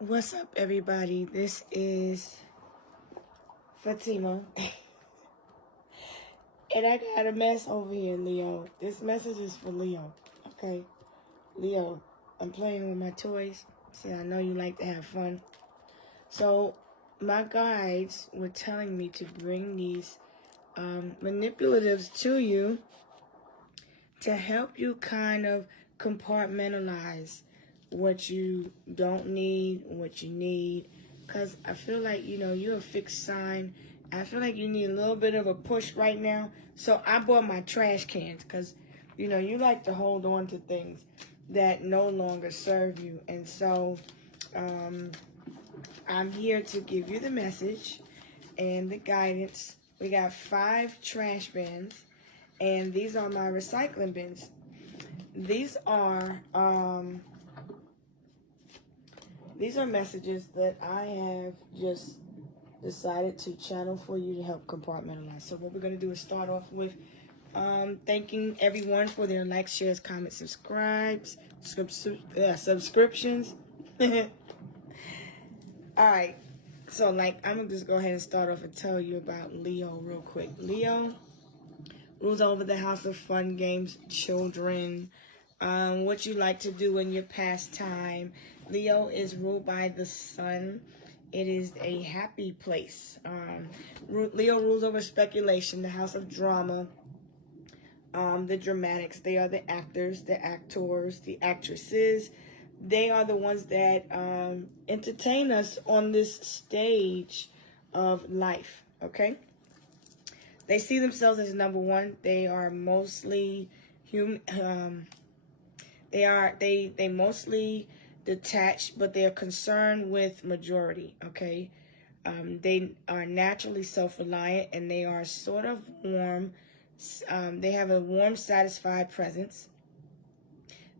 What's up, everybody? This is Fatima. And I got a mess over here, Leo. This message is for Leo. Okay? Leo, I'm playing with my toys. See, I know you like to have fun. So, my guides were telling me to bring these manipulatives to you to help you kind of compartmentalize what you don't need, what you need. Because I feel like, you're a fixed sign. I feel like you need a little bit of a push right now. So I bought my trash cans because, you like to hold on to things that no longer serve you. And so I'm here to give you the message and the guidance. We got 5 trash bins, and these are my recycling bins. These are messages that I have just decided to channel for you to help compartmentalize. So what we're going to do is start off with thanking everyone for their likes, shares, comments, subscribes, subscriptions. All right. So, I'm going to just go ahead and start off and tell you about Leo real quick. Leo rules over the house of fun, games, children, what you like to do in your pastime. Leo is ruled by the sun. It is a happy place. Leo rules over speculation, the house of drama, the dramatics. They are the actors, the actors, the actresses. They are the ones that entertain us on this stage of life, okay? They see themselves as number one. They are mostly human. They mostly detached, but they are concerned with majority. Okay, they are naturally self-reliant, and they are sort of warm. They have a warm, satisfied presence.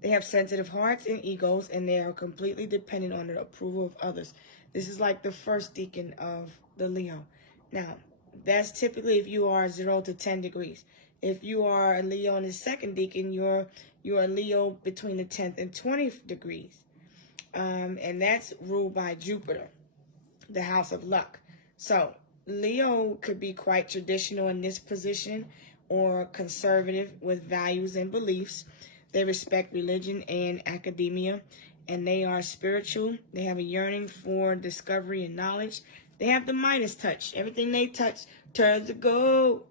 They have sensitive hearts and egos, and they are completely dependent on the approval of others. This is like the first deacon of the Leo. Now, that's typically if you are 0 to 10 degrees. If you are a Leo in the second deacon, you're a Leo between the 10th and 20th degrees. And that's ruled by Jupiter, the house of luck. So Leo could be quite traditional in this position or conservative with values and beliefs. They respect religion and academia, and they are spiritual. They have a yearning for discovery and knowledge. They have the Midas touch. Everything they touch turns to gold.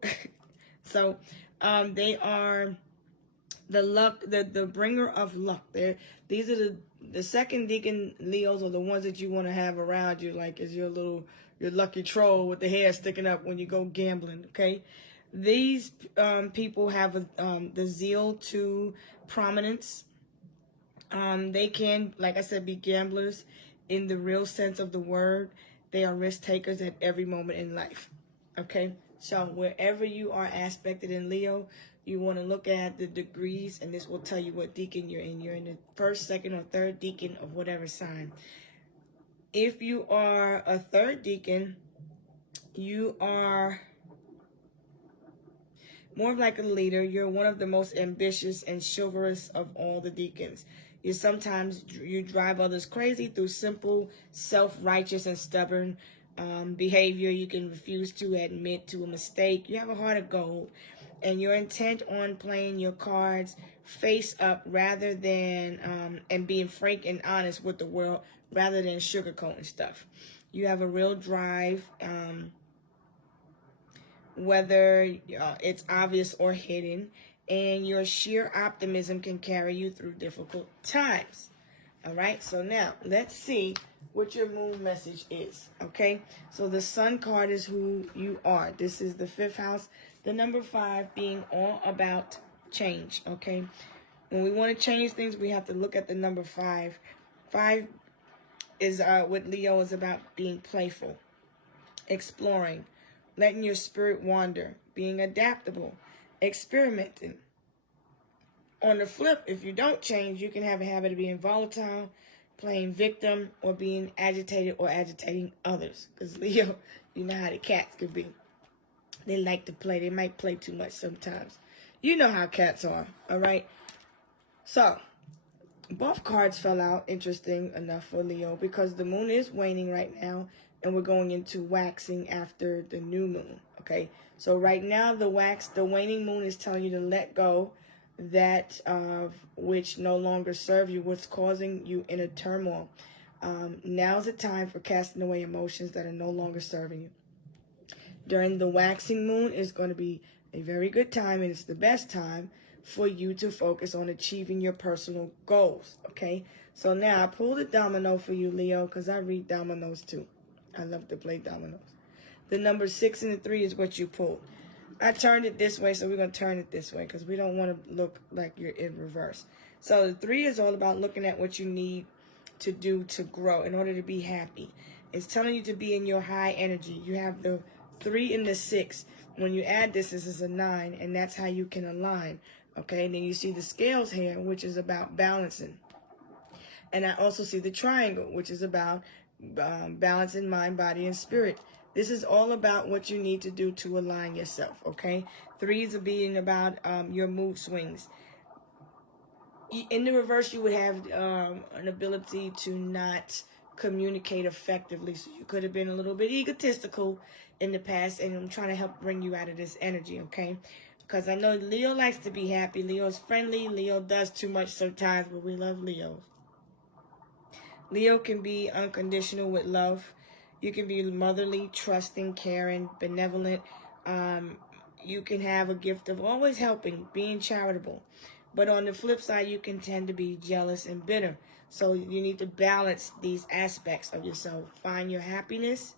So they are the luck, the bringer of luck. These are the second deacon Leos are the ones that you want to have around you, like as your lucky troll with the hair sticking up when you go gambling. Okay, these people have the zeal to prominence. They can, like I said, be gamblers in the real sense of the word. They are risk takers at every moment in life. Okay, so wherever you are aspected in Leo, you want to look at the degrees, and this will tell you what deacon you're in. You're in the first, second, or third deacon of whatever sign. If you are a third deacon, you are more of like a leader. You're one of the most ambitious and chivalrous of all the deacons. You drive others crazy through simple, self-righteous, and stubborn behavior. You can refuse to admit to a mistake. You have a heart of gold, and you're intent on playing your cards face up rather than and being frank and honest with the world rather than sugarcoating stuff. You have a real drive. Whether it's obvious or hidden, and your sheer optimism can carry you through difficult times. All right, so now let's see what your moon message is. Okay, so the sun card is who you are. This is the 5th house, the number 5 being all about change. Okay, when we want to change things, we have to look at the number 5. 5 is what Leo is about: being playful, exploring, letting your spirit wander, being adaptable, experimenting. On the flip, if you don't change, you can have a habit of being volatile, playing victim, or being agitated or agitating others. Because Leo, you know how the cats can be. They like to play. They might play too much sometimes. You know how cats are, all right? So, Both cards fell out, interesting enough for Leo, because the moon is waning right now and we're going into waxing after the new moon. Okay, so right now the waning moon is telling you to let go that of which no longer serve you, what's causing you inner turmoil. Now's the time for casting away emotions that are no longer serving you. During the waxing moon is going to be a very good time, and it's the best time for you to focus on achieving your personal goals. Okay, so now I pulled a domino for you, Leo, because I read dominoes too. I love to play dominoes. The number 6 and the 3 is what you pulled. I turned it this way, so we're going to turn it this way because we don't want to look like you're in reverse. So the 3 is all about looking at what you need to do to grow in order to be happy. It's telling you to be in your high energy. You have the 3 and the 6. When you add this is a 9, and that's how you can align. Okay, and then you see the scales here, which is about balancing. And I also see the triangle, which is about balancing mind, body, and spirit. This is all about what you need to do to align yourself, okay? 3s are being about your mood swings. In the reverse, you would have an ability to not communicate effectively. So you could have been a little bit egotistical in the past, and I'm trying to help bring you out of this energy, okay? Because I know Leo likes to be happy. Leo's friendly. Leo does too much sometimes, but we love Leo. Leo can be unconditional with love. You can be motherly, trusting, caring, benevolent. You can have a gift of always helping, being charitable. But on the flip side, you can tend to be jealous and bitter. So you need to balance these aspects of yourself. Find your happiness,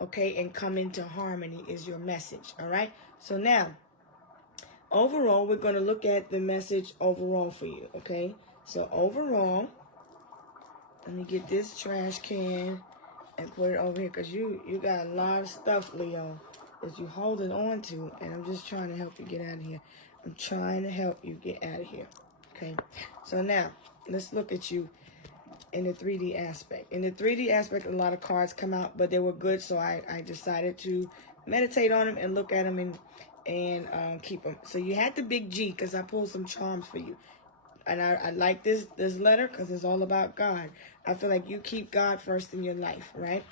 okay, and come into harmony is your message, all right? So now, overall, we're going to look at the message overall for you, okay? So overall, let me get this trash can and put it over here because you got a lot of stuff, Leo, that you holding on to, and I'm just trying to help you get out of here. I'm trying to help you get out of here, okay? So now, let's look at you in the 3D aspect. In the 3D aspect, a lot of cards come out, but they were good, so I decided to meditate on them and look at them and keep them. So you had the big G because I pulled some charms for you. And I like this letter because it's all about God. I feel like you keep God first in your life, right?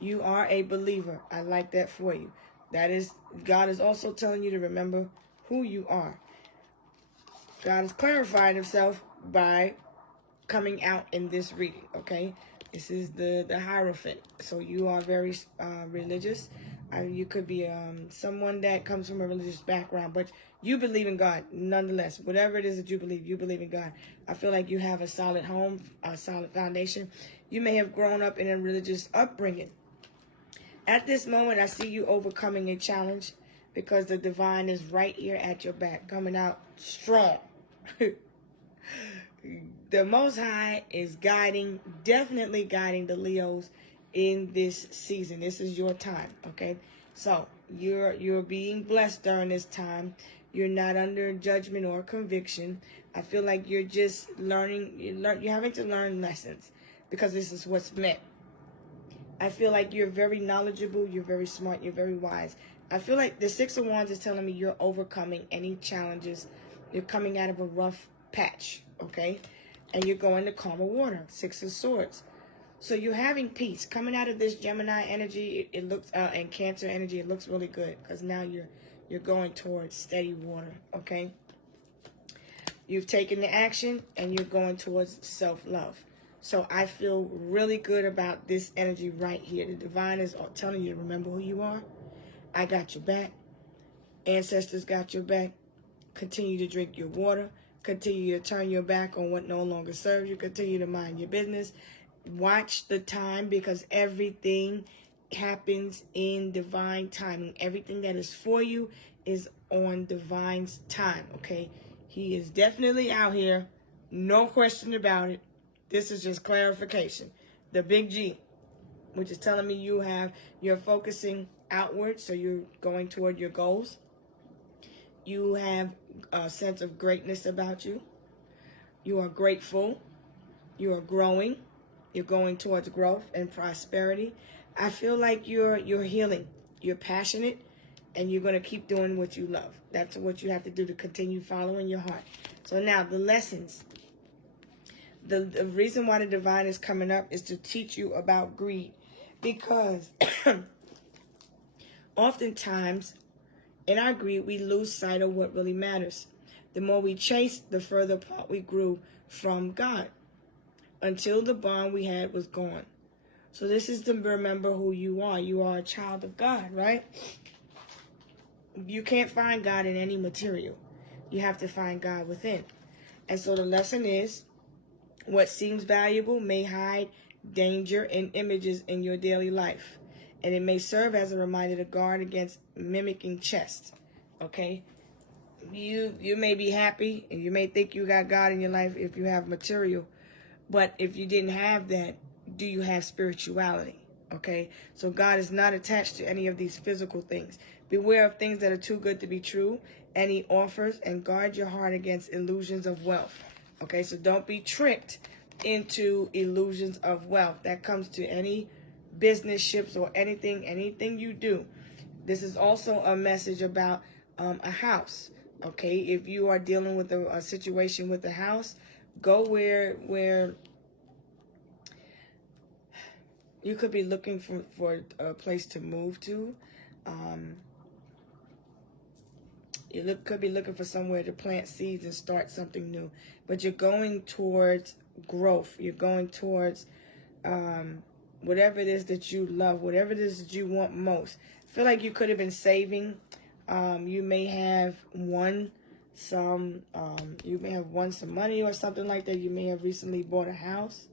You are a believer. I like that for you. God is also telling you to remember who you are. God is clarifying himself by coming out in this reading, okay? This is the Hierophant. So you are very religious. You could be someone that comes from a religious background, but you believe in God nonetheless. Whatever it is that you believe in God. I feel like you have a solid home, a solid foundation. You may have grown up in a religious upbringing. At this moment, I see you overcoming a challenge because the divine is right here at your back, coming out strong. The Most High is definitely guiding the Leos in this season. This is your time, okay? So you're being blessed during this time. You're not under judgment or conviction. I feel like you're just learning. You're having to learn lessons because this is what's meant. I feel like you're very knowledgeable. You're very smart. You're very wise. I feel like the 6 of Wands is telling me you're overcoming any challenges. You're coming out of a rough patch, okay? And you're going to calmer water. 6 of Swords. So you're having peace. Coming out of this Gemini energy, it looks and Cancer energy, it looks really good because now you're going towards steady water, okay? You've taken the action and you're going towards self-love. So I feel really good about this energy right here. The divine is telling you to remember who you are. I got your back. Ancestors got your back. Continue to drink your water. Continue to turn your back on what no longer serves you. Continue to mind your business. Watch the time because everything happens in divine timing. Everything that is for you is on divine's time, okay? He is definitely out here. No question about it. This is just clarification. The big G, which is telling me you're focusing outward, so you're going toward your goals. You have a sense of greatness about you. You are grateful. You are growing. You're going towards growth and prosperity. I feel like you're healing. You're passionate, and you're going to keep doing what you love. That's what you have to do to continue following your heart. So now the lessons. The reason why the divine is coming up is to teach you about greed, because oftentimes in our greed we lose sight of what really matters. The more we chase, the further apart we grew from God, until the bond we had was gone. So this is to remember who you are. You are a child of God, right? You can't find God in any material. You have to find God within. And so the lesson is, what seems valuable may hide danger and images in your daily life. And it may serve as a reminder to guard against mimicking chess. Okay? You may be happy and you may think you got God in your life if you have material. But if you didn't have that, do you have spirituality? Okay? So God is not attached to any of these physical things. Beware of things that are too good to be true, and he offers, and guard your heart against illusions of wealth. Okay, so don't be tricked into illusions of wealth. That comes to any business ships or anything you do. This is also a message about a house. Okay, if you are dealing with a situation with a house, go where you could be looking for a place to move to. You could be looking for somewhere to plant seeds and start something new. But you're going towards growth. You're going towards whatever it is that you love, whatever it is that you want most. I feel like you could have been saving. You may have won some money or something like that. You may have recently bought a house.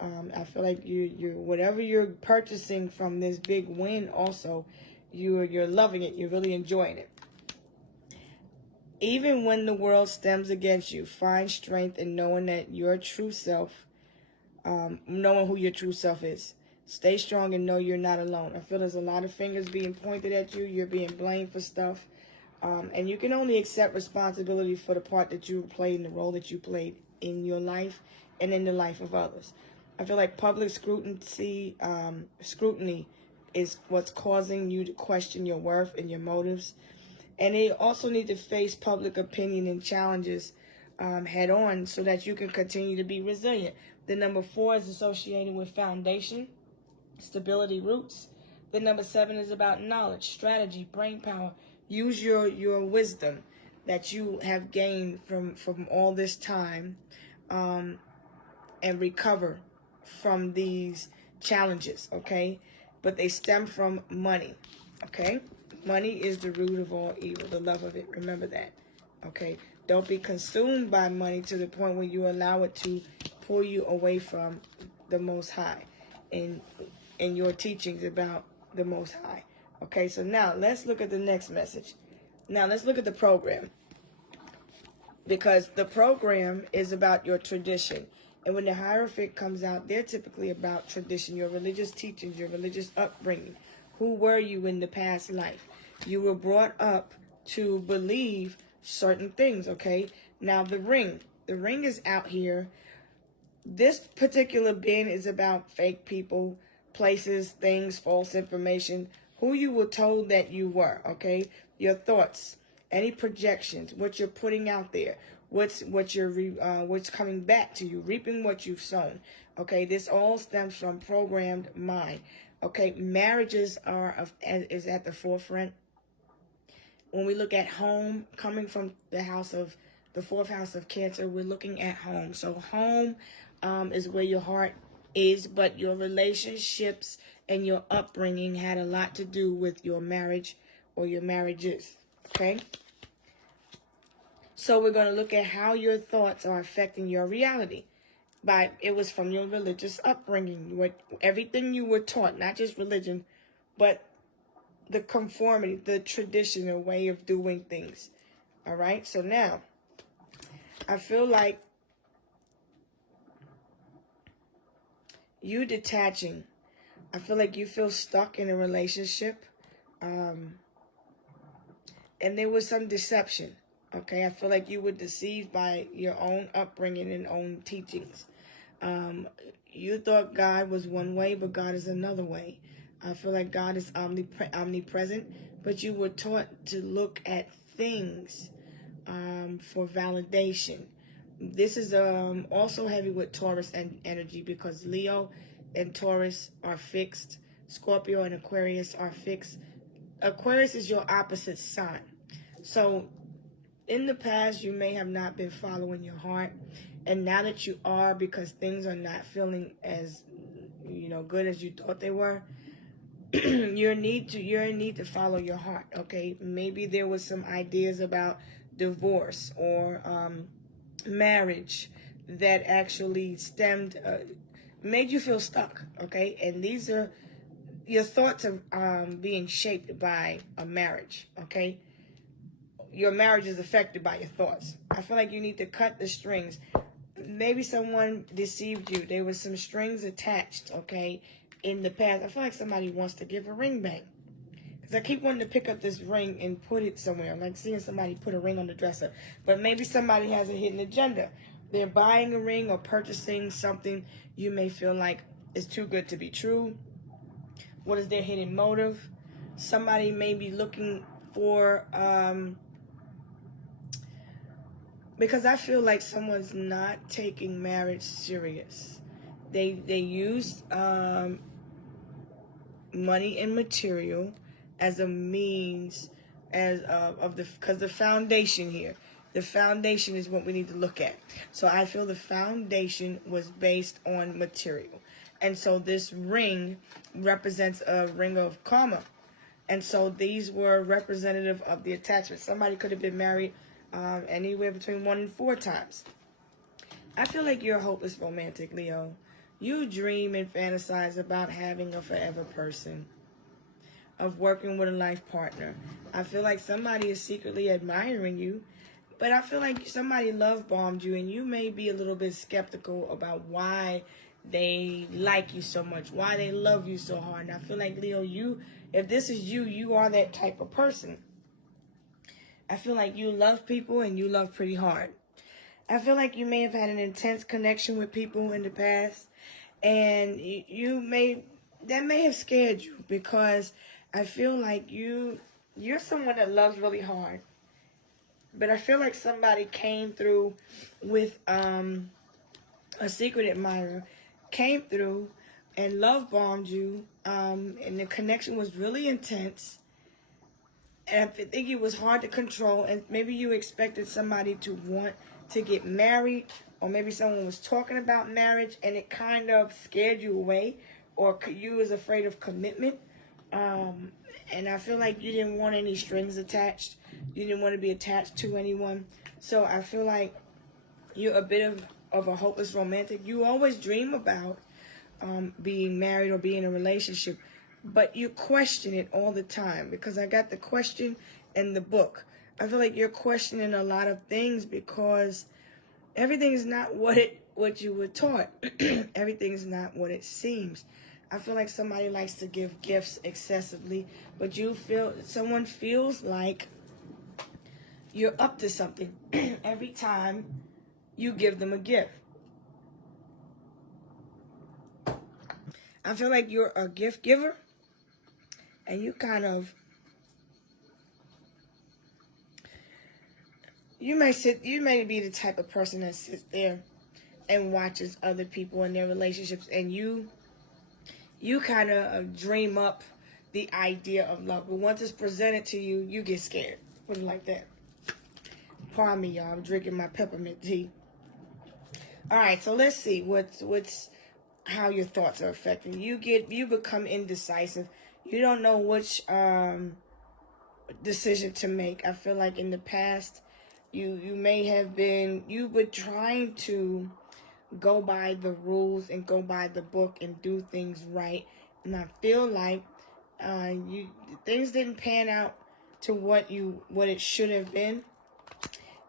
I feel like you whatever you're purchasing from this big win, also you're loving it. You're really enjoying it. Even when the world stems against you, find strength in knowing that your true self, knowing who your true self is. Stay strong and know you're not alone. I feel there's a lot of fingers being pointed at you. You're being blamed for stuff. And you can only accept responsibility for the part that you played and the role that you played in your life and in the life of others. I feel like public scrutiny is what's causing you to question your worth and your motives. And they also need to face public opinion and challenges head on, so that you can continue to be resilient. The number 4 is associated with foundation, stability, roots. The number 7 is about knowledge, strategy, brain power. Use your wisdom that you have gained from all this time, and recover from these challenges, okay? But they stem from money, okay? Money is the root of all evil, the love of it. Remember that, okay? Don't be consumed by money to the point where you allow it to pull you away from the Most High in your teachings about the Most High. Okay, so now let's look at the next message. Now let's look at the program, because the program is about your tradition. And when the Hierophant comes out, they're typically about tradition, your religious teachings, your religious upbringing. Who were you in the past life? You were brought up to believe certain things, okay? Now the ring is out here. This particular bin is about fake people, places, things, false information, who you were told that you were, okay? Your thoughts, any projections, what you're putting out there, what's coming back to you, reaping what you've sown, okay? This all stems from programmed mind, okay? Marriages is at the forefront. When we look at home, coming from the 4th house of Cancer, we're looking at home. So home is where your heart is, but your relationships and your upbringing had a lot to do with your marriage or your marriages, okay? So we're going to look at how your thoughts are affecting your reality. It was from your religious upbringing, everything you were taught, not just religion, but the conformity, the traditional way of doing things. All right, so now I feel like you detaching. I feel like you feel stuck in a relationship, and there was some deception. Okay, I feel like you were deceived by your own upbringing and own teachings. You thought God was one way, but God is another way. I feel like God is omnipresent, but you were taught to look at things for validation. This is also heavy with Taurus and energy, because Leo and Taurus are fixed. Scorpio and Aquarius are fixed. Aquarius is your opposite sign. So in the past, you may have not been following your heart, and now that you are, because things are not feeling as good as you thought they were, you're in need to follow your heart. Okay, maybe there was some ideas about divorce or marriage that actually made you feel stuck. Okay, and these are your thoughts of being shaped by a marriage. Okay, your marriage is affected by your thoughts. I feel like you need to cut the strings. Maybe someone deceived you. There was some strings attached, okay, in the past. I feel like somebody wants to give a ring back. Because I keep wanting to pick up this ring and put it somewhere. I'm like seeing somebody put a ring on the dresser. But maybe somebody has a hidden agenda. They're buying a ring or purchasing something you may feel like is too good to be true. What is their hidden motive? Somebody may be looking for... because I feel like someone's not taking marriage serious. They use money and material as a means because the foundation here. The foundation is what we need to look at. So I feel the foundation was based on material. And so this ring represents a ring of karma. And so these were representative of the attachment. Somebody could have been married anywhere between 1 and 4 times. I feel like you're a hopeless romantic, Leo. You dream and fantasize about having a forever person, of working with a life partner. I feel like somebody is secretly admiring you, but I feel like somebody love bombed you, and you may be a little bit skeptical about why they like you so much, why they love you so hard. And I feel like, Leo, if this is you, you are that type of person. I feel like you love people and you love pretty hard. I feel like you may have had an intense connection with people in the past, and that may have scared you, because I feel like you're someone that loves really hard. But I feel like somebody came through with a secret admirer, came through and love bombed you, and the connection was really intense. And I think it was hard to control, and maybe you expected somebody to want to get married, or maybe someone was talking about marriage, and it kind of scared you away, or you was afraid of commitment. And I feel like you didn't want any strings attached. You didn't want to be attached to anyone. So I feel like you're a bit of a hopeless romantic. You always dream about being married or being in a relationship, but you question it all the time, because I got the question in the book. I feel like you're questioning a lot of things, because everything is not what you were taught. Everything is not what it seems. I feel like somebody likes to give gifts excessively, but someone feels like you're up to something every time you give them a gift. I feel like you're a gift giver, and you may be the type of person that sits there and watches other people in their relationships, and you kind of dream up the idea of love, but once it's presented to you, you get scared. Put it like that. Pardon me, y'all. I'm drinking my peppermint tea. All right, so let's see what's how your thoughts are affecting you. You become indecisive. You don't know which decision to make. I feel like in the past, you may have been trying to go by the rules and go by the book and do things right, and I feel like things didn't pan out to what it should have been.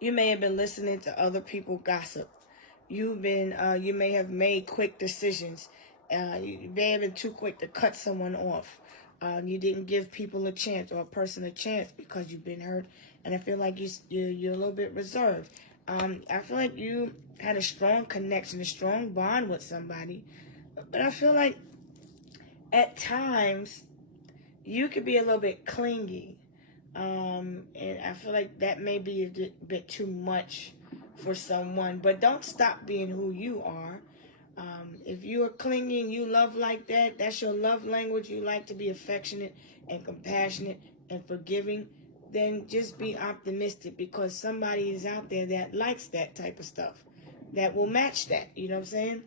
You may have been listening to other people gossip. You may have made quick decisions. You may have been too quick to cut someone off. You didn't give people a chance, or a person a chance, because you've been hurt. And I feel like you're a little bit reserved. I feel like you had a strong connection, a strong bond with somebody. But I feel like at times you could be a little bit clingy. And I feel like that may be a bit too much for someone, but don't stop being who you are. If you are clinging, you love like that, that's your love language, you like to be affectionate and compassionate and forgiving, then just be optimistic, because somebody is out there that likes that type of stuff, that will match that. You know what I'm saying?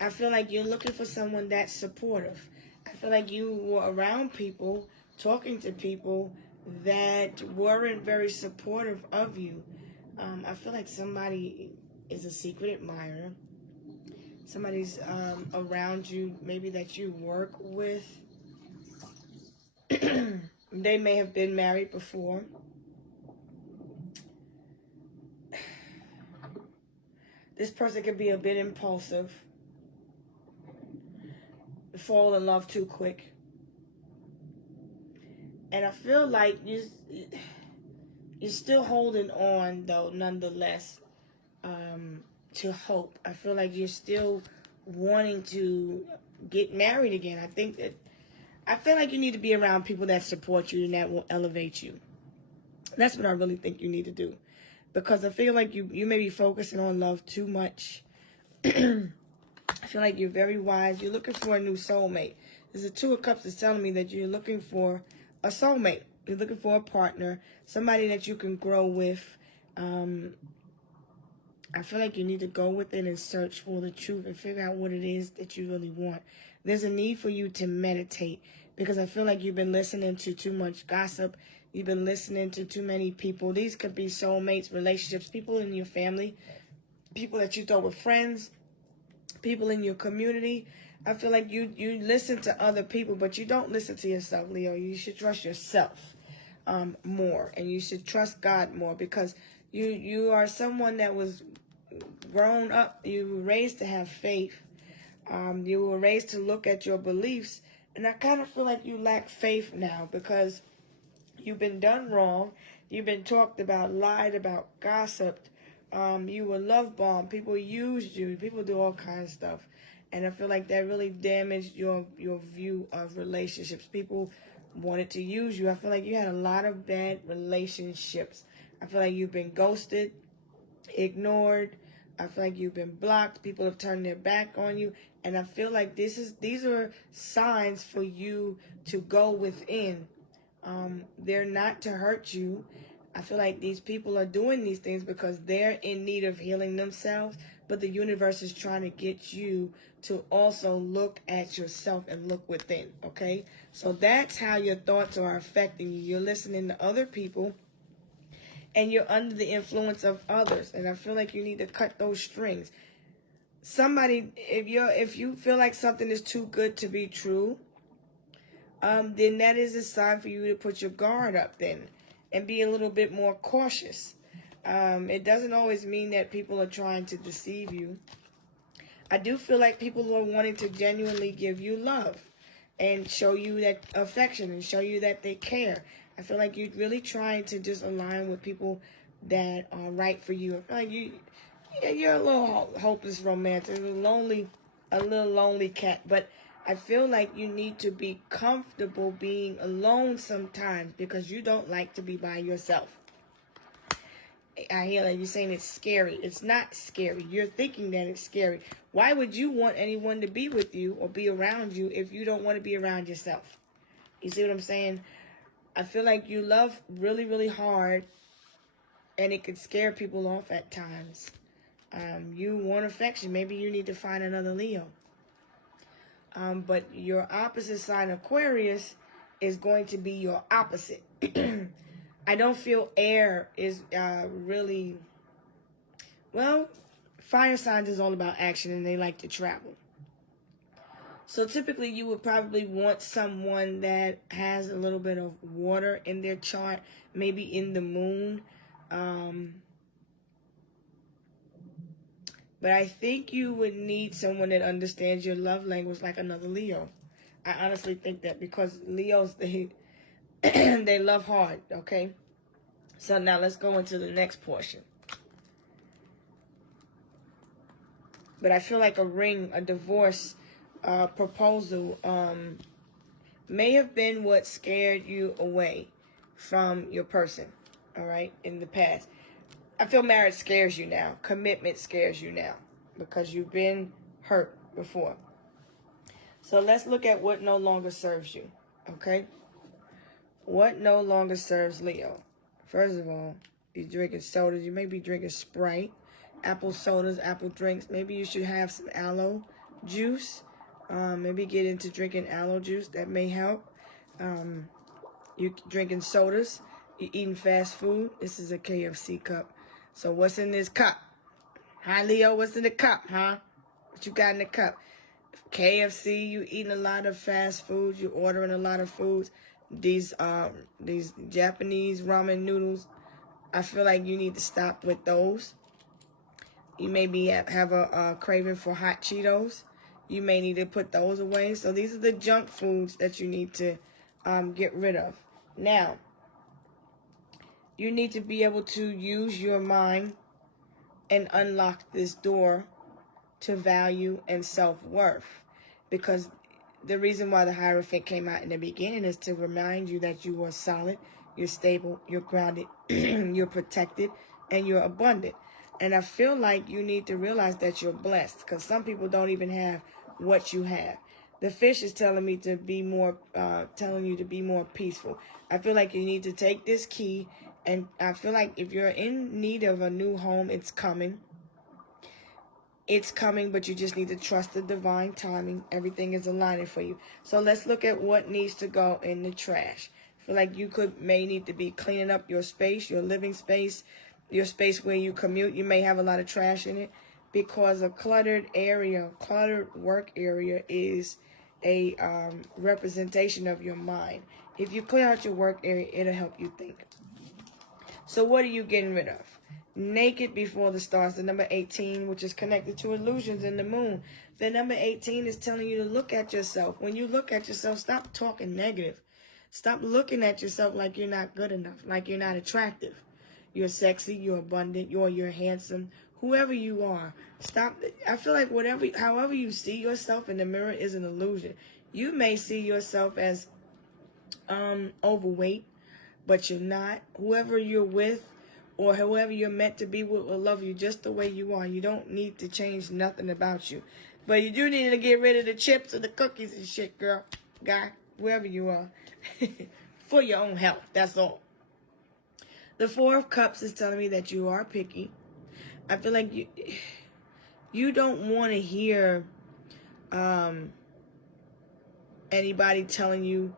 I feel like you're looking for someone that's supportive. I feel like you were around people, talking to people that weren't very supportive of you. I feel like somebody is a secret admirer. Somebody's around you, maybe that you work with. They may have been married before. This person could be a bit impulsive, fall in love too quick. And I feel like you're still holding on, though, nonetheless, to hope. I feel like you're still wanting to get married again. I feel like you need to be around people that support you and that will elevate you. That's what I really think you need to do. Because I feel like you may be focusing on love too much. I feel like you're very wise. You're looking for a new soulmate. There's a Two of Cups that's telling me that you're looking for a soulmate. You're looking for a partner, somebody that you can grow with. I feel like you need to go within and search for the truth and figure out what it is that you really want. There's a need for you to meditate, because I feel like you've been listening to too much gossip. You've been listening to too many people. These could be soulmates, relationships, people in your family, people that you thought were friends, people in your community. I feel like you listen to other people, but you don't listen to yourself, Leo. You should trust yourself more, and you should trust God more, because you are someone that was grown up. You were raised to have faith. You were raised to look at your beliefs, and I kind of feel like you lack faith now, because you've been done wrong. You've been talked about, lied about, gossiped. You were love bombed. People used you. People do all kinds of stuff. And I feel like that really damaged your view of relationships. People wanted to use you. I feel like you had a lot of bad relationships. I feel like you've been ghosted, ignored. I feel like you've been blocked. People have turned their back on you. And I feel like these are signs for you to go within. They're not to hurt you. I feel like these people are doing these things because they're in need of healing themselves, but the universe is trying to get you to also look at yourself and look within, okay? So that's how your thoughts are affecting you. You're listening to other people, and you're under the influence of others, and I feel like you need to cut those strings. Somebody, if you feel like something is too good to be true, then that is a sign for you to put your guard up then and be a little bit more cautious. It doesn't always mean that people are trying to deceive you. I do feel like people are wanting to genuinely give you love and show you that affection and show you that they care. I feel like you're really trying to just align with people that are right for you. I feel like you're a little hopeless romantic, a little lonely cat, but I feel like you need to be comfortable being alone sometimes, because you don't like to be by yourself. I hear like you're saying it's scary. It's not scary. You're thinking that it's scary. Why would you want anyone to be with you or be around you if you don't want to be around yourself? You see what I'm saying? I feel like you love really, really hard, and it could scare people off at times. You want affection. Maybe you need to find another Leo. But your opposite sign, Aquarius, is going to be your opposite. I don't feel air is really, well, fire signs is all about action, and they like to travel. So typically you would probably want someone that has a little bit of water in their chart, maybe in the moon. But I think you would need someone that understands your love language, like another Leo. I honestly think that, because Leos, they love hard, okay? So now let's go into the next portion. But I feel like a ring, a divorce proposal may have been what scared you away from your person, all right, in the past. I feel marriage scares you now. Commitment scares you now because you've been hurt before. So let's look at what no longer serves you, okay? What no longer serves Leo? First of all, you're drinking sodas. You may be drinking Sprite, apple sodas, apple drinks. Maybe you should have some aloe juice. Maybe get into drinking aloe juice. That may help. You're drinking sodas. You're eating fast food. This is a KFC cup. So what's in this cup? Hi, Leo. What's in the cup, huh? What you got in the cup? KFC. You eating a lot of fast foods. You ordering a lot of foods. These Japanese ramen noodles. I feel like you need to stop with those. You maybe have a craving for hot Cheetos. You may need to put those away. So these are the junk foods that you need to get rid of. Now, you need to be able to use your mind and unlock this door to value and self-worth. Because the reason why the Hierophant came out in the beginning is to remind you that you are solid, you're stable, you're grounded, you're protected, and you're abundant. And I feel like you need to realize that you're blessed because some people don't even have what you have. The fish is telling me to be more, telling you to be more peaceful. I feel like you need to take this key, and I feel like if you're in need of a new home, it's coming. It's coming, but you just need to trust the divine timing. Everything is aligning for you. So let's look at what needs to go in the trash. I feel like you may need to be cleaning up your space, your living space, your space where you commute. You may have a lot of trash in it because a cluttered area, cluttered work area is a representation of your mind. If you clear out your work area, it'll help you think. So what are you getting rid of? Naked before the stars, the number 18, which is connected to illusions in the moon. The number 18 is telling you to look at yourself. When you look at yourself, stop talking negative. Stop looking at yourself like you're not good enough, like you're not attractive. You're sexy, you're abundant, you're handsome, whoever you are. Stop. I feel like however you see yourself in the mirror is an illusion. You may see yourself as overweight, but you're not. Whoever you're with or whoever you're meant to be with will love you just the way you are. You don't need to change nothing about you. But you do need to get rid of the chips and the cookies and shit, girl, guy, wherever you are. For your own health, that's all. The Four of Cups is telling me that you are picky. I feel like you don't want to hear anybody telling you,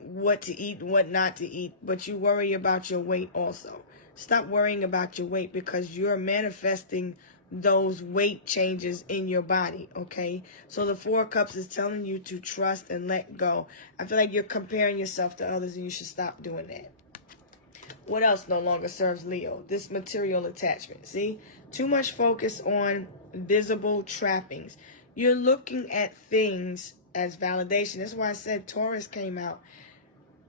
what to eat and what not to eat, but you worry about your weight also. Stop worrying about your weight because you're manifesting those weight changes in your body, okay? So the Four of Cups is telling you to trust and let go. I feel like you're comparing yourself to others and you should stop doing that. What else no longer serves Leo? This material attachment. See? Too much focus on visible trappings. You're looking at things as validation. That's why I said Taurus came out.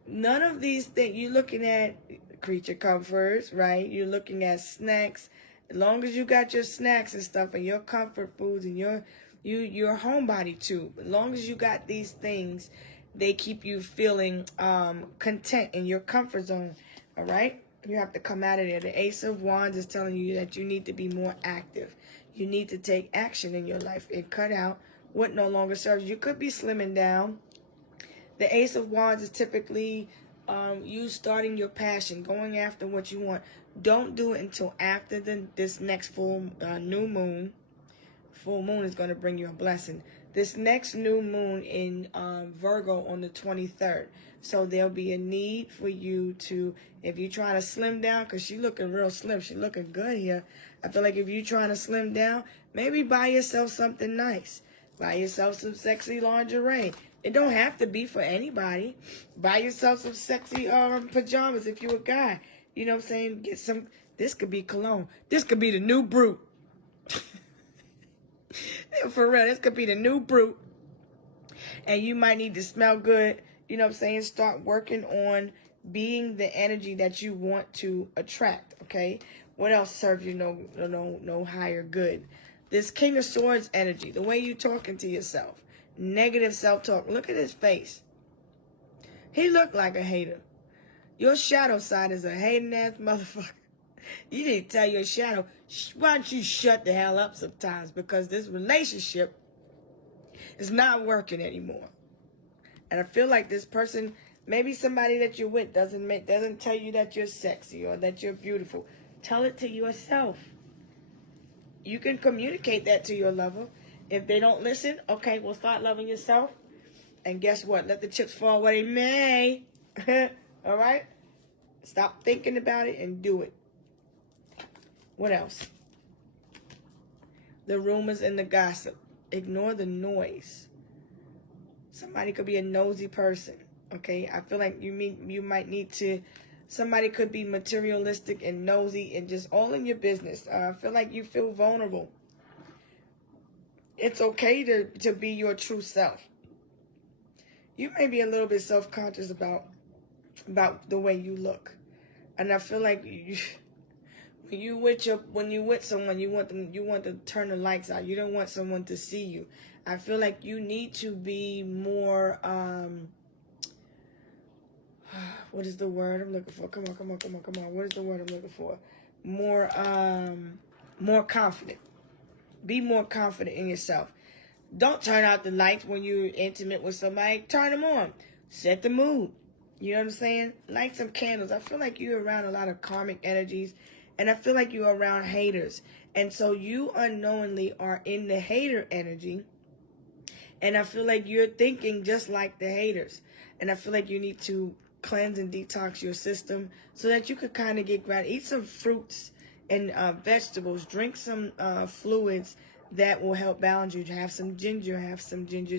None of these things. You're looking at creature comforts, right? You're looking at snacks. As long as you got your snacks and stuff and your comfort foods and your homebody too. As long as you got these things, they keep you feeling content in your comfort zone. All right? You have to come out of there. The Ace of Wands is telling you that you need to be more active. You need to take action in your life and cut out what no longer serves. You could be slimming down. The Ace of Wands is typically you starting your passion, going after what you want. Don't do it until after this next new moon. Full moon is going to bring you a blessing. This next new moon in Virgo on the 23rd. So there'll be a need for you to, if you're trying to slim down, because she's looking real slim. She's looking good here. I feel like if you're trying to slim down, maybe buy yourself something nice. Buy yourself some sexy lingerie. It don't have to be for anybody. Buy yourself some sexy pajamas if you're a guy. You know what I'm saying? Get some. This could be cologne. This could be the new Brute. For real, this could be the new Brute. And you might need to smell good. You know what I'm saying? Start working on being the energy that you want to attract. Okay? What else serves you no higher good? This King of Swords energy, the way you talking to yourself. Negative self-talk. Look at his face. He looked like a hater. Your shadow side is a hating-ass motherfucker. You need to tell your shadow, why don't you shut the hell up sometimes? Because this relationship is not working anymore. And I feel like this person, maybe somebody that you're with, doesn't tell you that you're sexy or that you're beautiful. Tell it to yourself. You can communicate that to your lover. If they don't listen, okay, well, start loving yourself. And guess what? Let the chips fall where they may. All right? Stop thinking about it and do it. What else? The rumors and the gossip. Ignore the noise. Somebody could be a nosy person. Okay? I feel like you might need to... Somebody could be materialistic and nosy and just all in your business. I feel like you feel vulnerable. It's okay to be your true self. You may be a little bit self-conscious about the way you look. And I feel like when you with someone, you want to turn the lights out. You don't want someone to see you. I feel like you need to be more what is the word I'm looking for? Come on. What is the word I'm looking for? More confident. Be more confident in yourself. Don't turn out the lights when you're intimate with somebody. Turn them on. Set the mood. You know what I'm saying? Light some candles. I feel like you're around a lot of karmic energies. And I feel like you're around haters. And so you unknowingly are in the hater energy. And I feel like you're thinking just like the haters. And I feel like you need to cleanse and detox your system so that you could kind of get grounded. Eat some fruits and vegetables. Drink some fluids that will help balance you. Have some ginger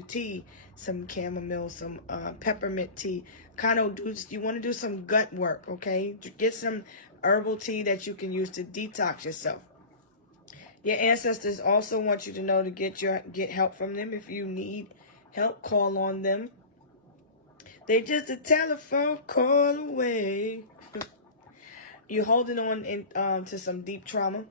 tea, some chamomile, some peppermint tea. You want to do some gut work, okay? Get some herbal tea that you can use to detox yourself. Your ancestors also want you to know to get help from them. If you need help, call on them. They just a telephone call away. You're holding on to some deep trauma,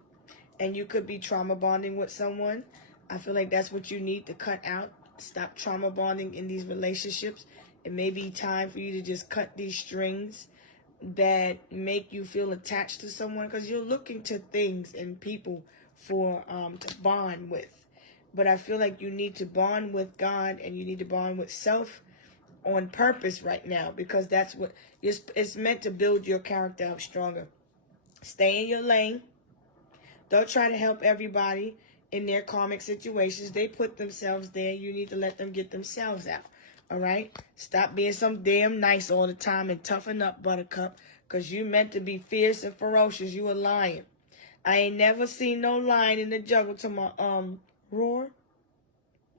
and you could be trauma bonding with someone. I feel like that's what you need to cut out. Stop trauma bonding in these relationships. It may be time for you to just cut these strings that make you feel attached to someone, because you're looking to things and people for to bond with. But I feel like you need to bond with God, and you need to bond with self on purpose right now, because that's what it's meant to build your character up stronger. Stay in your lane. Don't try to help everybody in their karmic situations. They put themselves there. You need to let them get themselves out. All right? Stop being so damn nice all the time and toughen up, buttercup, because you meant to be fierce and ferocious. You a lion. I ain't never seen no lion in the jungle to my roar.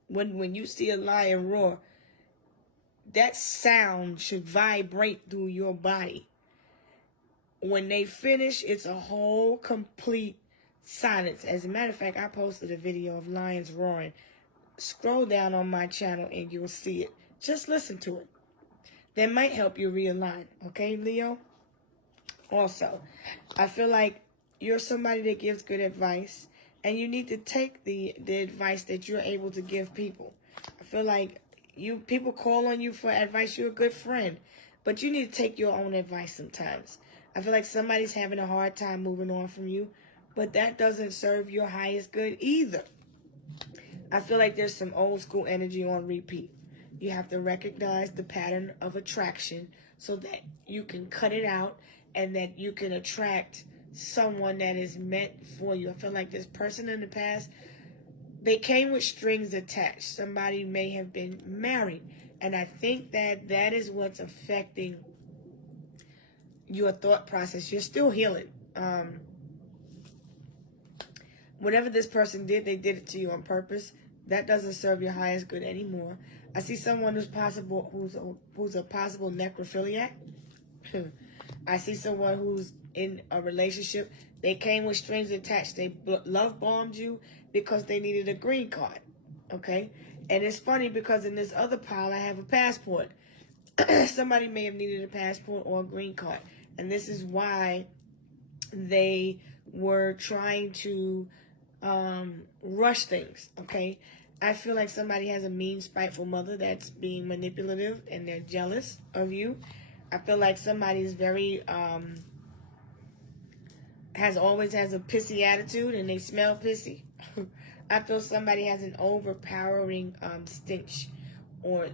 When you see a lion roar, that sound should vibrate through your body. When they finish, it's a whole complete silence. As a matter of fact, I posted a video of lions roaring. Scroll down on my channel and you'll see it. Just listen to it. That might help you realign. Okay, Leo? Also, I feel like you're somebody that gives good advice, and you need to take the advice that you're able to give people. I feel like people call on you for advice. You're a good friend, but you need to take your own advice sometimes. I feel like somebody's having a hard time moving on from you, but that doesn't serve your highest good either. I feel like there's some old school energy on repeat. You have to recognize the pattern of attraction so that you can cut it out and that you can attract someone that is meant for you. I feel like this person in the past, they came with strings attached. Somebody may have been married. And I think that is what's affecting your thought process. You're still healing. Whatever this person did, they did it to you on purpose. That doesn't serve your highest good anymore. I see someone who's a possible necrophiliac. I see someone who's in a relationship. They came with strings attached. They love bombed you because they needed a green card. Okay? And it's funny because in this other pile, I have a passport. Somebody may have needed a passport or a green card. And this is why they were trying to rush things. Okay? I feel like somebody has a mean, spiteful mother that's being manipulative and they're jealous of you. I feel like somebody is very always has a pissy attitude and they smell pissy. I feel somebody has an overpowering stench, or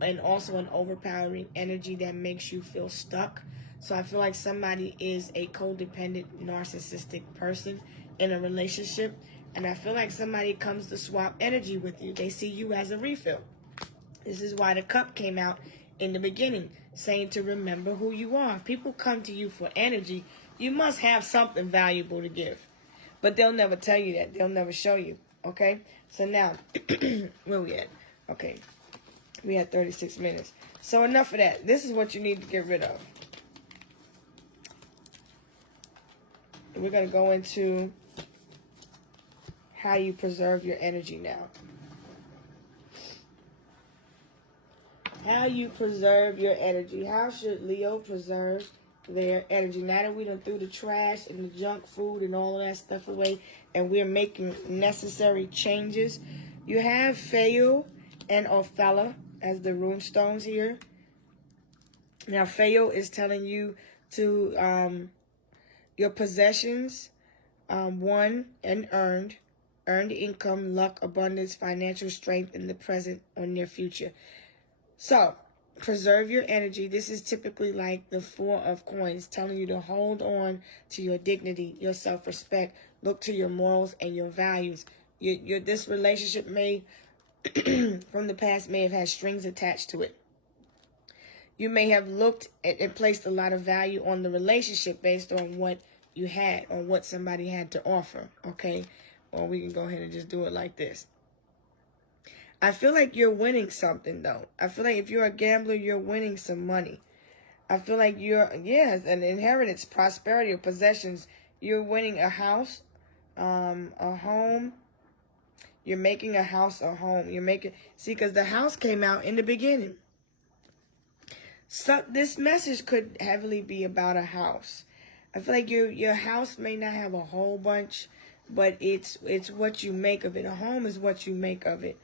and also an overpowering energy that makes you feel stuck. So I feel like somebody is a codependent, narcissistic person in a relationship, and I feel like somebody comes to swap energy with you. They see you as a refill. This is why the cup came out in the beginning, saying to remember who you are. If people come to you for energy, you must have something valuable to give. But they'll never tell you that. They'll never show you. Okay? So now, where we at? Okay. We had 36 minutes. So enough of that. This is what you need to get rid of. We're going to go into how you preserve your energy now. How you preserve your energy. How should Leo preserve their energy? Now that we done threw the trash and the junk food and all of that stuff away, and we're making necessary changes. You have Feo and Othala as the rune stones here. Now Feo is telling you to your possessions, won and earned income, luck, abundance, financial strength in the present or near future. So, preserve your energy. This is typically like the Four of Coins, telling you to hold on to your dignity, your self-respect, look to your morals and your values. This relationship may, from the past, may have had strings attached to it. You may have looked at and placed a lot of value on the relationship based on what you had or what somebody had to offer, okay? Or we can go ahead and just do it like this. I feel like you're winning something, though. I feel like if you're a gambler, you're winning some money. I feel like yes, an inheritance, prosperity, or possessions. You're winning a house, a home. You're making a house a home. See, because the house came out in the beginning. So this message could heavily be about a house. I feel like your house may not have a whole bunch, but it's what you make of it. A home is what you make of it.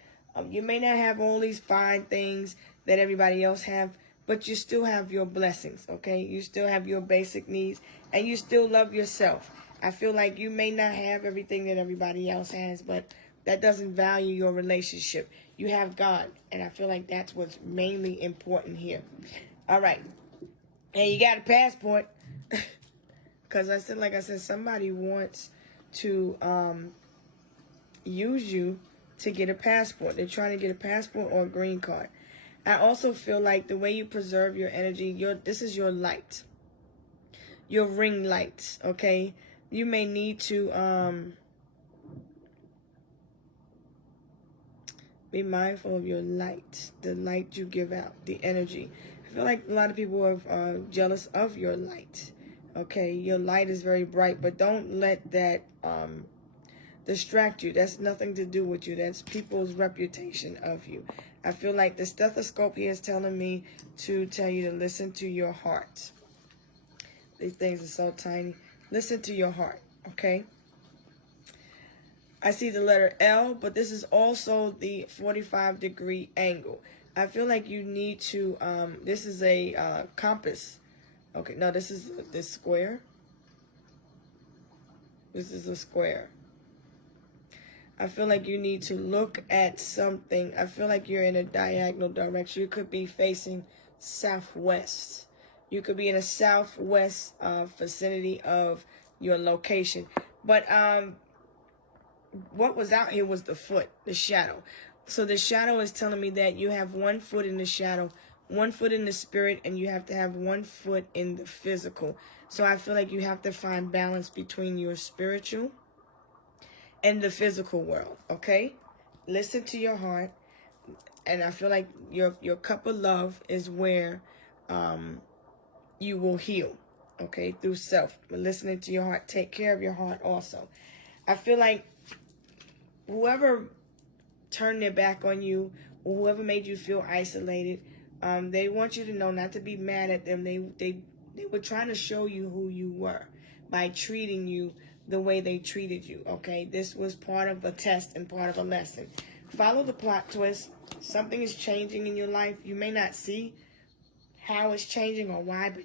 You may not have all these fine things that everybody else have, but you still have your blessings, okay? You still have your basic needs, and you still love yourself. I feel like you may not have everything that everybody else has, but that doesn't value your relationship. You have God, and I feel like that's what's mainly important here. All right. And you got a passport. Because like I said, somebody wants to use you to get a passport. They're trying to get a passport or a green card. I also feel like the way you preserve your energy, this is your light. Your ring lights, okay? You may need to be mindful of your light, the light you give out, the energy. I feel like a lot of people are jealous of your light, okay? Your light is very bright, but don't let that distract you. That's nothing to do with you. That's people's reputation of you. I feel like the stethoscope here is telling me to tell you to listen to your heart. These things are so tiny. Listen to your heart, okay? I see the letter L, but this is also the 45-degree angle. I feel like you need to, this is a compass. Okay, no, this is this square. This is a square. I feel like you need to look at something. I feel like you're in a diagonal direction. You could be facing southwest. You could be in a southwest vicinity of your location. But what was out here was the foot, the shadow. So the shadow is telling me that you have 1 foot in the shadow, 1 foot in the spirit, and you have to have 1 foot in the physical. So I feel like you have to find balance between your spiritual and the physical world, okay? Listen to your heart. And I feel like your cup of love is where you will heal, okay, through self. But listening to your heart, take care of your heart also. I feel like whoever turned their back on you, or whoever made you feel isolated, they want you to know not to be mad at them. They were trying to show you who you were by treating you the way they treated you, okay? This was part of a test and part of a lesson. Follow the plot twist. Something is changing in your life. You may not see how it's changing or why, but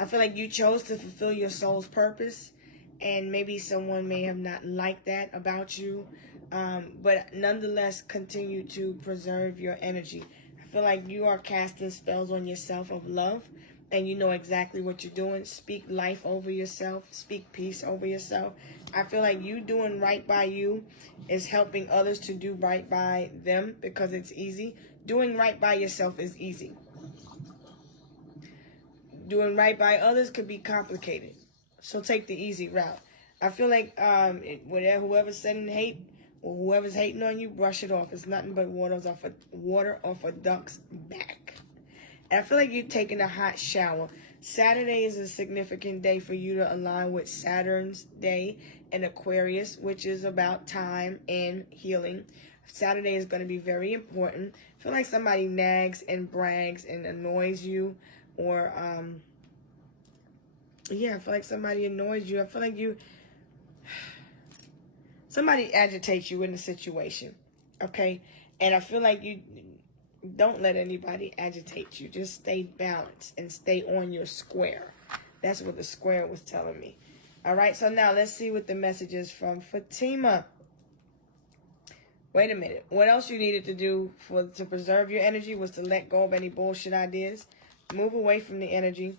I feel like you chose to fulfill your soul's purpose, and maybe someone may have not liked that about you, but nonetheless, continue to preserve your energy. I feel like you are casting spells on yourself of love, and you know exactly what you're doing. Speak life over yourself. Speak peace over yourself. I feel like you doing right by you is helping others to do right by them because it's easy. Doing right by yourself is easy. Doing right by others could be complicated. So take the easy route. I feel like whoever's sending hate or whoever's hating on you, brush it off. It's nothing but water off a duck's back. And I feel like you're taking a hot shower. Saturday is a significant day for you to align with Saturn's day in Aquarius, which is about time and healing. Saturday is going to be very important. I feel like somebody nags and brags and annoys you, or yeah, I feel like somebody annoys you. I feel like somebody agitates you in the situation, okay? And I feel like you don't let anybody agitate you. Just stay balanced and stay on your square. That's what the square was telling me. All right, so now let's see what the message is from Fatima. Wait a minute. What else you needed to do to preserve your energy was to let go of any bullshit ideas. Move away from the energy.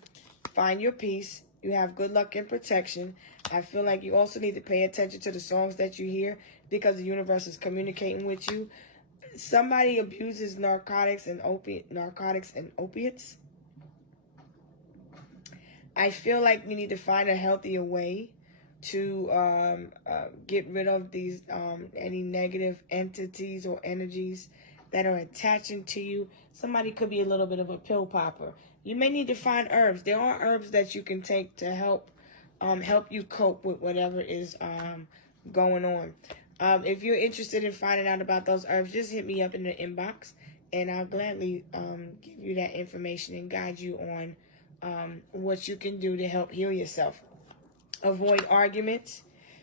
Find your peace. You have good luck and protection. I feel like you also need to pay attention to the songs that you hear because the universe is communicating with you. Somebody abuses narcotics and opiates. I feel like we need to find a healthier way to get rid of these any negative entities or energies that are attaching to you. Somebody could be a little bit of a pill popper. You may need to find herbs. There are herbs that you can take to help you cope with whatever is going on. If you're interested in finding out about those herbs, just hit me up in the inbox, and I'll gladly give you that information and guide you on what you can do to help heal yourself. Avoid arguments.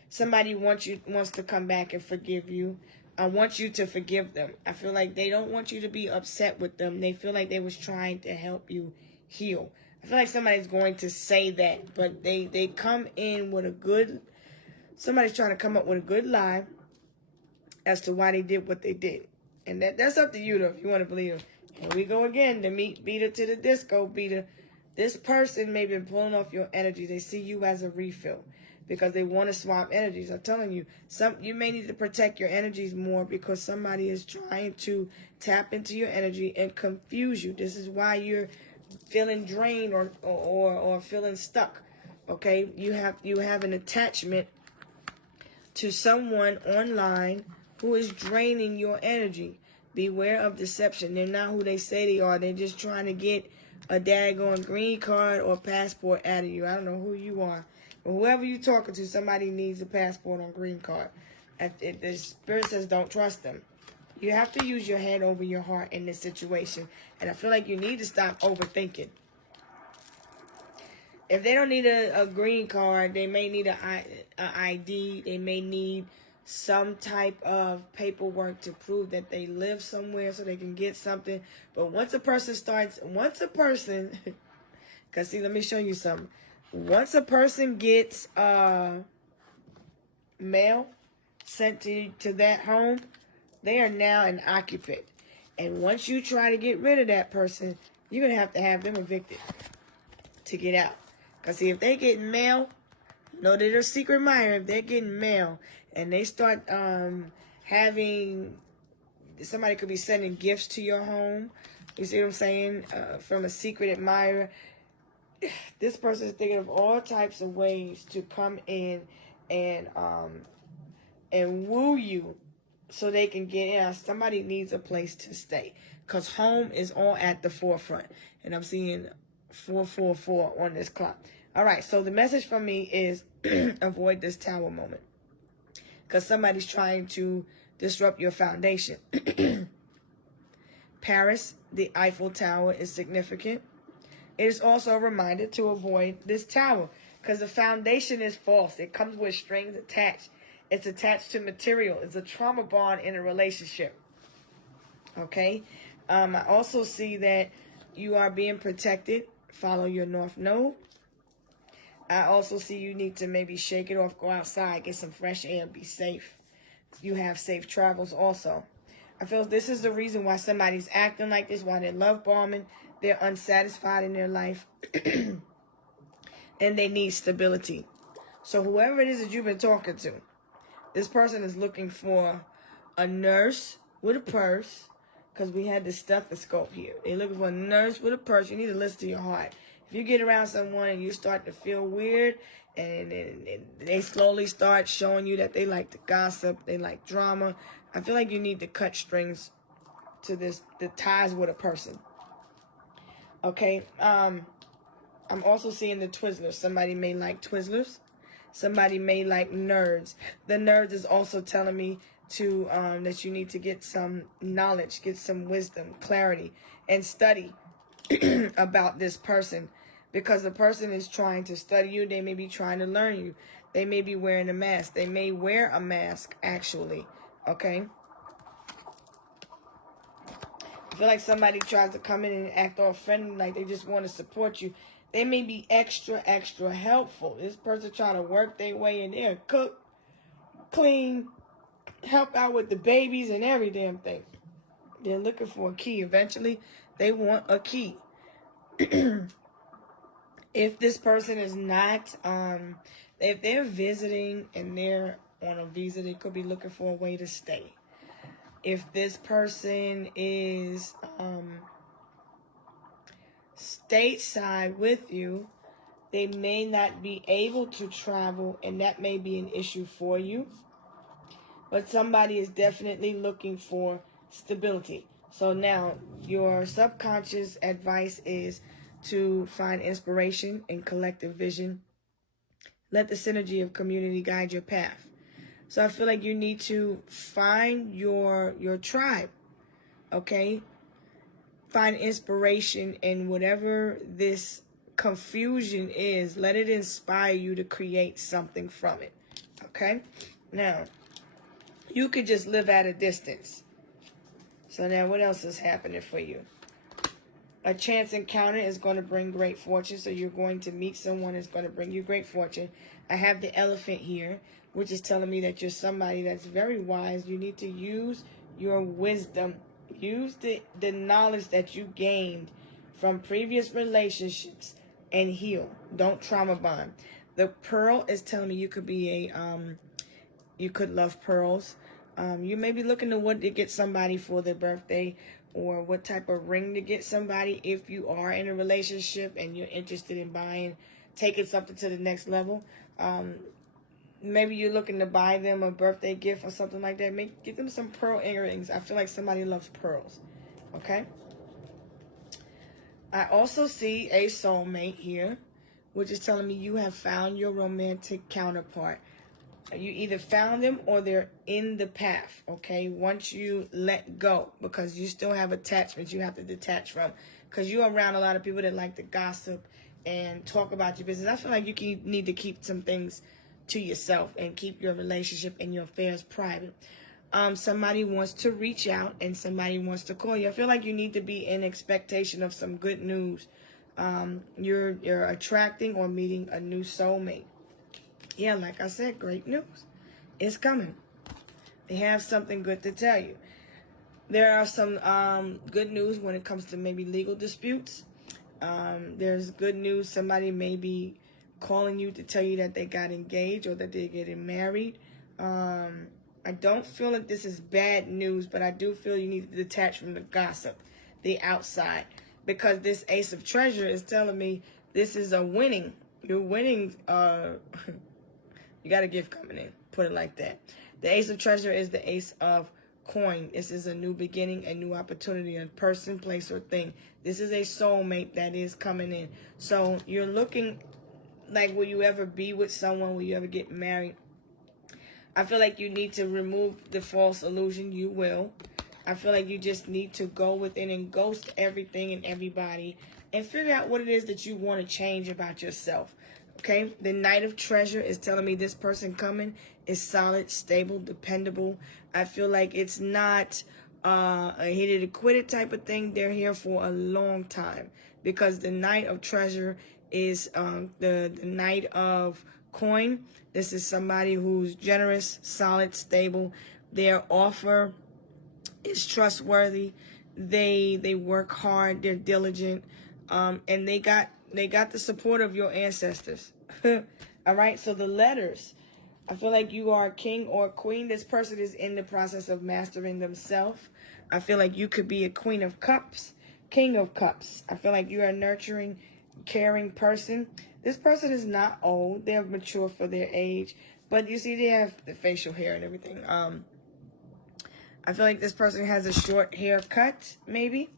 Somebody wants to come back and forgive you. I want you to forgive them. I feel like they don't want you to be upset with them. They feel like they was trying to help you heal. I feel like somebody's going to say that, but they come in with somebody's trying to come up with a good lie as to why they did what they did. And that's up to you, though, if you want to believe them. Here we go again, the meat beater to the disco beater. This person may be pulling off your energy. They see you as a refill because they want to swap energies. I'm telling you, you may need to protect your energies more because somebody is trying to tap into your energy and confuse you. This is why you're feeling drained or feeling stuck. Okay, you have an attachment to someone online who is draining your energy. Beware of deception. They're not who they say they are. They're just trying to get a daggone green card or passport out of you. I don't know who you are. But whoever you're talking to, somebody needs a passport or green card. The Spirit says don't trust them. You have to use your head over your heart in this situation. And I feel like you need to stop overthinking. If they don't need a green card, they may need an ID. They may need some type of paperwork to prove that they live somewhere so they can get something. But once a person, because see, let me show you something. Once a person gets mail sent to that home, they are now an occupant. And once you try to get rid of that person, you're going to have them evicted to get out. Because see, if they get mail, know that they're secret minor. If they're getting mail and they start somebody could be sending gifts to your home. You see what I'm saying? From a secret admirer. This person is thinking of all types of ways to come in and woo you so they can get in. Somebody needs a place to stay because home is all at the forefront. And I'm seeing 444 on this clock. All right, so the message from me is avoid this tower moment because somebody's trying to disrupt your foundation. Paris, the Eiffel Tower, is significant. It is also a reminder to avoid this tower because the foundation is false. It comes with strings attached. It's attached to material. It's a trauma bond in a relationship. Okay? I also see that you are being protected. Follow your North Node. I also see you need to maybe shake it off, go outside, get some fresh air, be safe. You have safe travels also. I feel this is the reason why somebody's acting like this, why they're love bombing, they're unsatisfied in their life, and they need stability. So whoever it is that you've been talking to, this person is looking for a nurse with a purse, because we had the stethoscope here. They're looking for a nurse with a purse. You need to listen to your heart. If you get around someone and you start to feel weird, and they slowly start showing you that they like to gossip, they like drama, I feel like you need to cut strings to the ties with a person. Okay. I'm also seeing the Twizzlers. Somebody may like Twizzlers. Somebody may like nerds. The nerds is also telling me to that you need to get some knowledge, get some wisdom, clarity, and study about this person, because the person is trying to study you. They may be trying to learn you. They may be wearing a mask. They may wear a mask, actually. Okay? I feel like somebody tries to come in and act all friendly, like they just want to support you. They may be extra helpful. This person trying to work their way in there, cook, clean, help out with the babies and every damn thing. They're looking for a key. Eventually, they want a key. If this person is not, if they're visiting and they're on a visa, they could be looking for a way to stay. If this person is stateside with you, they may not be able to travel, and that may be an issue for you. But somebody is definitely looking for stability. So now your subconscious advice is to find inspiration and collective vision. Let the synergy of community guide your path. So I feel like you need to find your tribe, okay? Find inspiration in whatever this confusion is. Let it inspire you to create something from it, okay? Now, you could just live at a distance. So now what else is happening for you? A chance encounter is going to bring great fortune. So you're going to meet someone that's going to bring you great fortune. I have the elephant here, which is telling me that you're somebody that's very wise. You need to use your wisdom. Use the knowledge that you gained from previous relationships and heal. Don't trauma bond. The pearl is telling me you could be you could love pearls. You may be looking to what to get somebody for their birthday, or what type of ring to get somebody if you are in a relationship and you're interested in taking something to the next level. Maybe you're looking to buy them a birthday gift or something like that. Get them some pearl earrings. I feel like somebody loves pearls. Okay? I also see a soulmate here, which is telling me you have found your romantic counterpart. You either found them or they're in the path, okay? Once you let go, because you still have attachments you have to detach from, because you're around a lot of people that like to gossip and talk about your business. I feel like you need to keep some things to yourself and keep your relationship and your affairs private. Somebody wants to reach out and somebody wants to call you. I feel like you need to be in expectation of some good news. You're attracting or meeting a new soulmate. Yeah, like I said, great news. It's coming. They have something good to tell you. There are some good news when it comes to maybe legal disputes. There's good news. Somebody may be calling you to tell you that they got engaged or that they're getting married. I don't feel like this is bad news, but I do feel you need to detach from the gossip, the outside. Because this Ace of Treasure is telling me this is a winning. You're winning. You got a gift coming in. Put it like that. The Ace of Treasure is the Ace of Coin. This is a new beginning, a new opportunity, a person, place, or thing. This is a soulmate that is coming in. So you're looking like, will you ever be with someone? Will you ever get married? I feel like you need to remove the false illusion. You will. I feel like you just need to go within and ghost everything and everybody and figure out what it is that you want to change about yourself. Okay, the Knight of Treasure is telling me this person coming is solid, stable, dependable. I feel like it's not a hit it or quit it type of thing. They're here for a long time, because the Knight of Treasure is the Knight of Coin. This is somebody who's generous, solid, stable. Their offer is trustworthy. They work hard. They're diligent, and they got the support of your ancestors. All right. So the letters. I feel like you are a king or a queen. This person is in the process of mastering themselves. I feel like you could be a queen of cups, king of cups. I feel like you are a nurturing, caring person. This person is not old. They're mature for their age. But you see, they have the facial hair and everything. I feel like this person has a short haircut, maybe.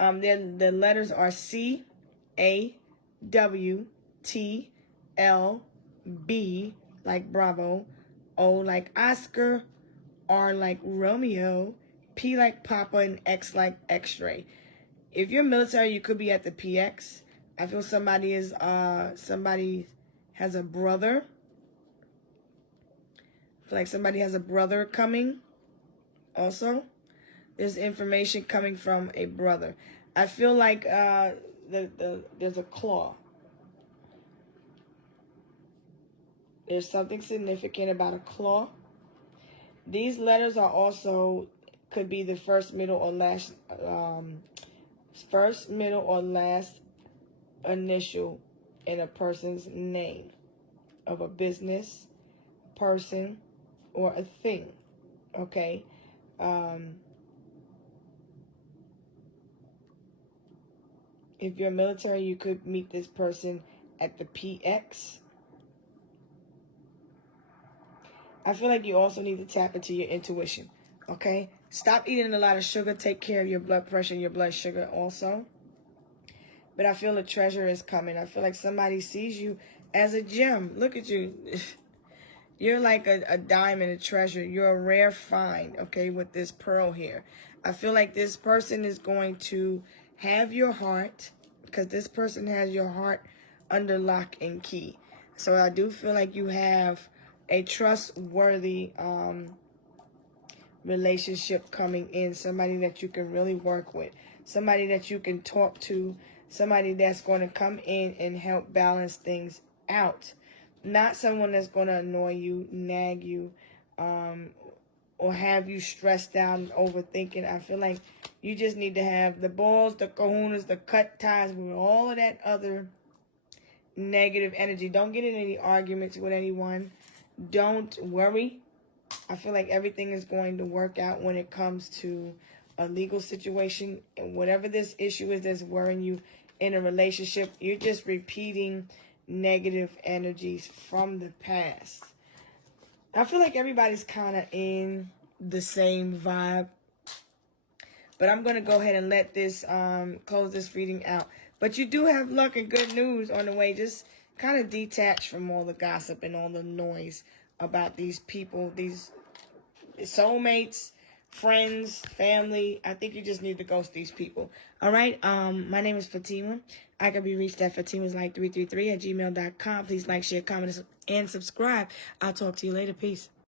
The letters are C, A, W, T, L, B, like Bravo, O like Oscar, R like Romeo, P like Papa, and X like X-ray. If you're military, you could be at the PX. I feel somebody has a brother. I feel like somebody has a brother coming. Also, there's information coming from a brother. I feel like there's a claw. There's something significant about a claw. These letters are also could be the first, middle, or last initial in a person's name of a business, person, or a thing. Okay. If you're military, you could meet this person at the PX. I feel like you also need to tap into your intuition, okay? Stop eating a lot of sugar. Take care of your blood pressure and your blood sugar also. But I feel a treasure is coming. I feel like somebody sees you as a gem. Look at you. You're like a diamond, a treasure. You're a rare find, okay, with this pearl here. I feel like this person is going to have your heart, because this person has your heart under lock and key. So I do feel like you have a trustworthy relationship coming in, somebody that you can really work with, somebody that you can talk to, somebody that's going to come in and help balance things out. Not someone that's going to annoy you, nag you, or have you stressed out and overthinking. I feel like you just need to have the balls, the kahunas, the cut ties with all of that other negative energy. Don't get in any arguments with anyone. Don't worry. I feel like everything is going to work out when it comes to a legal situation. And whatever this issue is that's worrying you in a relationship, you're just repeating negative energies from the past. I feel like everybody's kind of in the same vibe. But I'm going to go ahead and let this close this reading out. But you do have luck and good news on the way. Just kind of detach from all the gossip and all the noise about these people, these soulmates, friends, family. I think you just need to ghost these people. All right. My name is Fatima. I can be reached at fatimaslight333 at gmail.com. Please like, share, comment, and subscribe. I'll talk to you later. Peace.